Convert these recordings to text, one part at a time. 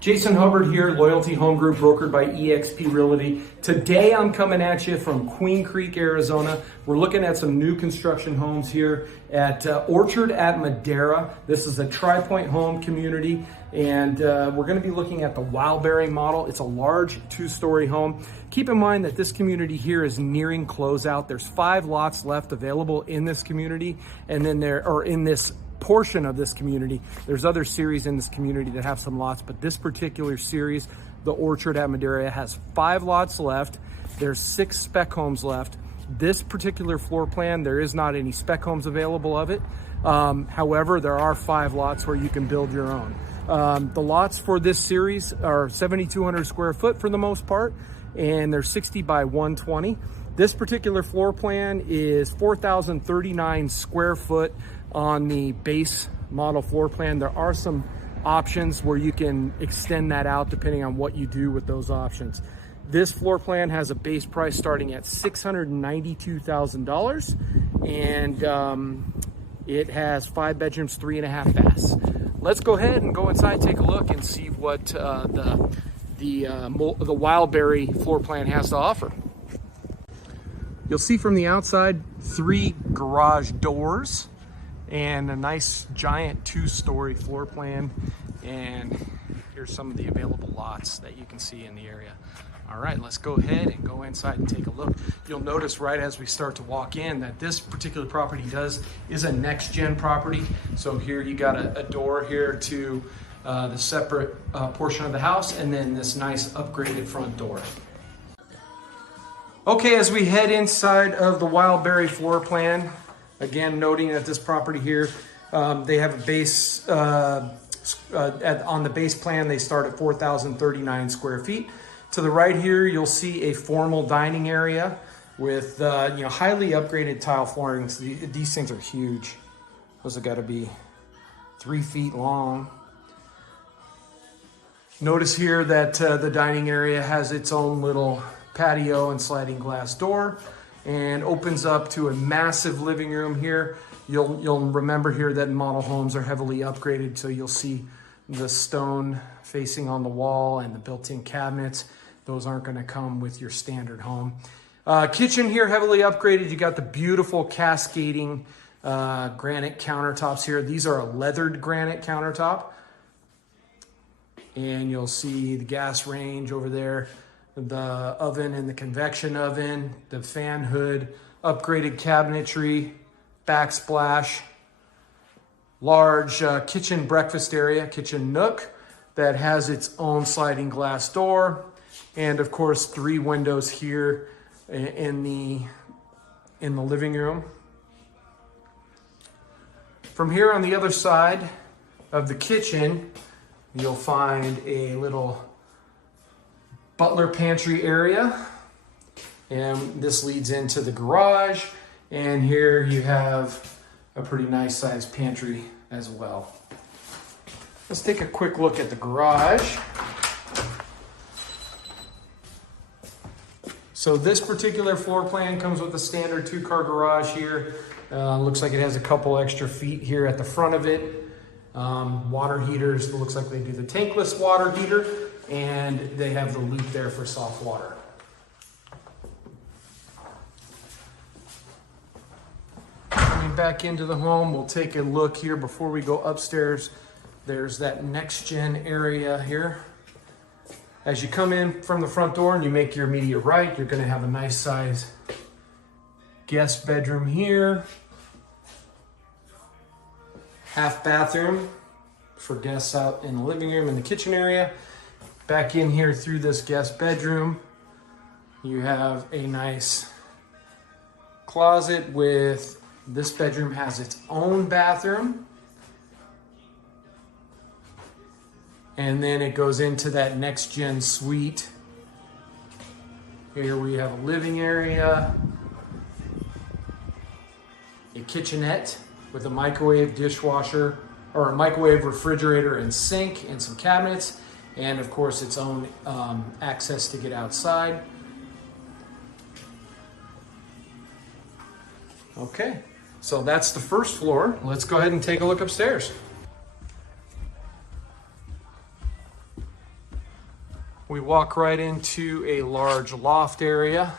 Jason Hubbard here, Loyalty Home Group, brokered by eXp Realty. Today I'm coming at you from Queen Creek, Arizona. We're looking at some new construction homes here at Orchard at Madera. This is a Tri Pointe home community, and we're going to be looking at the Wildberry model. It's a large two-story home. Keep in mind that this community here is nearing closeout. There's 5 lots left available in this community, and then in this portion of this community. There's other series in this community that have some lots, but this particular series, the Orchard at Madera, has 5 lots left. There's 6 spec homes left. This particular floor plan, there is not any spec homes available of it. However, there are 5 lots where you can build your own. The lots for this series are 7,200 square foot for the most part, and they're 60 by 120. This particular floor plan is 4,039 square foot on the base model floor plan. There are some options where you can extend that out depending on what you do with those options. This floor plan has a base price starting at $692,000, and it has 5 bedrooms, 3.5 baths. Let's go ahead and go inside, take a look, and see what the Wildberry floor plan has to offer. You'll see from the outside 3 garage doors and a nice giant 2-story floor plan, and here's some of the available lots that you can see in the area. All right, let's go ahead and go inside and take a look. You'll notice right as we start to walk in that this particular property is a next gen property. So here you got a door here to the separate portion of the house, and then this nice upgraded front door. Okay, as we head inside of the Wildberry floor plan, again, noting that this property here, they have a base, on the base plan, they start at 4,039 square feet. To the right here, you'll see a formal dining area with highly upgraded tile flooring. These things are huge. Those have got to be 3 feet long. Notice here that the dining area has its own little patio and sliding glass door, and opens up to a massive living room here. You'll remember here that model homes are heavily upgraded, so you'll see the stone facing on the wall and the built-in cabinets. Those aren't going to come with your standard home. Kitchen here heavily upgraded. You got the beautiful cascading granite countertops here. These are a leathered granite countertop, and you'll see the gas range over there, the oven and the convection oven, the fan hood, upgraded cabinetry, backsplash, large kitchen breakfast area, kitchen nook that has its own sliding glass door, and of course 3 windows here in the living room. From here on the other side of the kitchen, you'll find a little butler pantry area, and this leads into the garage, and here you have a pretty nice sized pantry as well. Let's take a quick look at the garage. So this particular floor plan comes with a standard 2-car garage here. Looks like it has a couple extra feet here at the front of it. Water heaters, it looks like they do the tankless water heater, and they have the loop there for soft water. Coming back into the home, we'll take a look here before we go upstairs. There's that next gen area here. As you come in from the front door and you make your immediate right, you're going to have a nice size guest bedroom here. Half bathroom for guests out in the living room and the kitchen area. Back in here through this guest bedroom, you have a nice closet with, this bedroom has its own bathroom. And then it goes into that next gen suite. Here we have a living area, a kitchenette with a microwave, dishwasher, or a microwave, refrigerator, and sink, and some cabinets, and of course its own access to get outside. Okay, so that's the first floor. Let's go ahead and take a look upstairs. We walk right into a large loft area.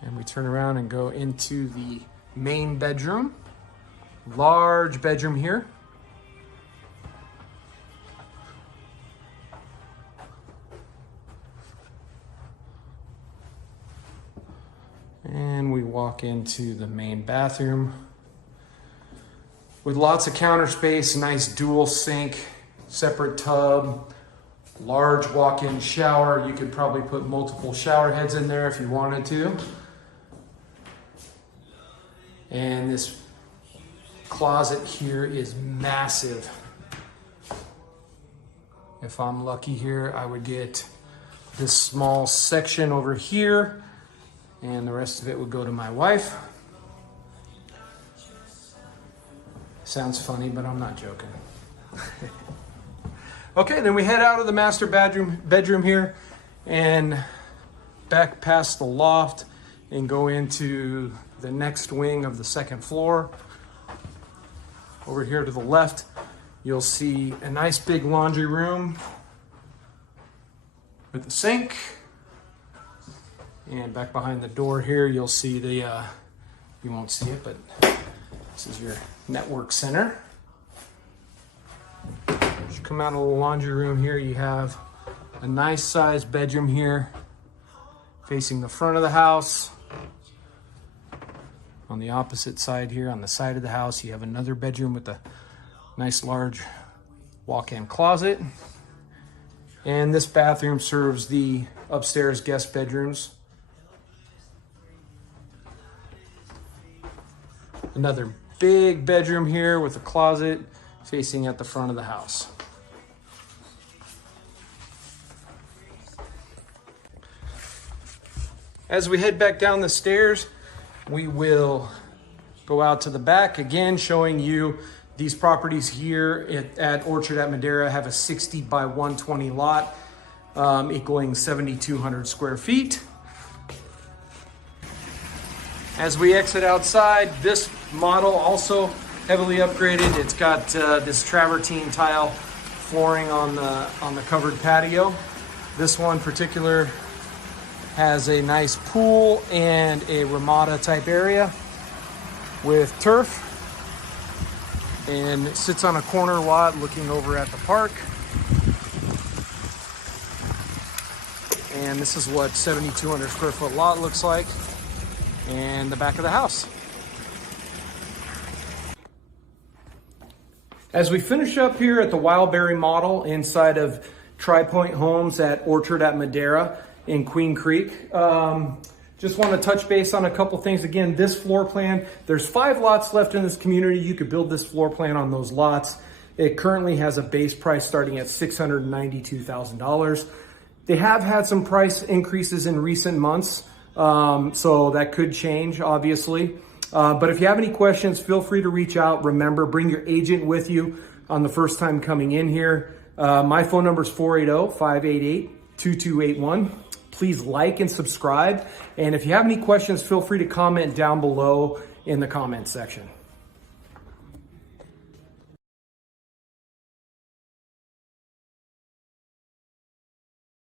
And we turn around and go into the main bedroom. Large bedroom here. And we walk into the main bathroom with lots of counter space, nice dual sink, separate tub, large walk-in shower. You could probably put multiple shower heads in there if you wanted to. And this closet here is massive. If I'm lucky here, I would get this small section over here, and the rest of it would go to my wife. Sounds funny, but I'm not joking. Okay, then we head out of the master bedroom here and back past the loft and go into the next wing of the second floor. Over here to the left, you'll see a nice big laundry room with the sink. And back behind the door here, you'll see the, you won't see it, but this is your network center. As you come out of the laundry room here, you have a nice sized bedroom here facing the front of the house. On the opposite side here, on the side of the house, you have another bedroom with a nice large walk-in closet. And this bathroom serves the upstairs guest bedrooms. Another big bedroom here with a closet facing at the front of the house. As we head back down the stairs, we will go out to the back again, showing you these properties here at Orchard at Madera have a 60 by 120 lot, equaling 7,200 square feet. As we exit outside, this model also heavily upgraded. It's got this travertine tile flooring on the covered patio. This one in particular has a nice pool and a Ramada type area with turf, and it sits on a corner lot looking over at the park. And this is what 7,200 square foot lot looks like, and the back of the house. As we finish up here at the Wildberry model inside of Tri Pointe Homes at Orchard at Madera in Queen Creek, just want to touch base on a couple things. Again, this floor plan, there's 5 lots left in this community. You could build this floor plan on those lots. It currently has a base price starting at $692,000. They have had some price increases in recent months, so that could change, obviously. But if you have any questions, feel free to reach out. Remember, bring your agent with you on the first time coming in here. My phone number is 480-588-2281. Please like and subscribe. And if you have any questions, feel free to comment down below in the comment section.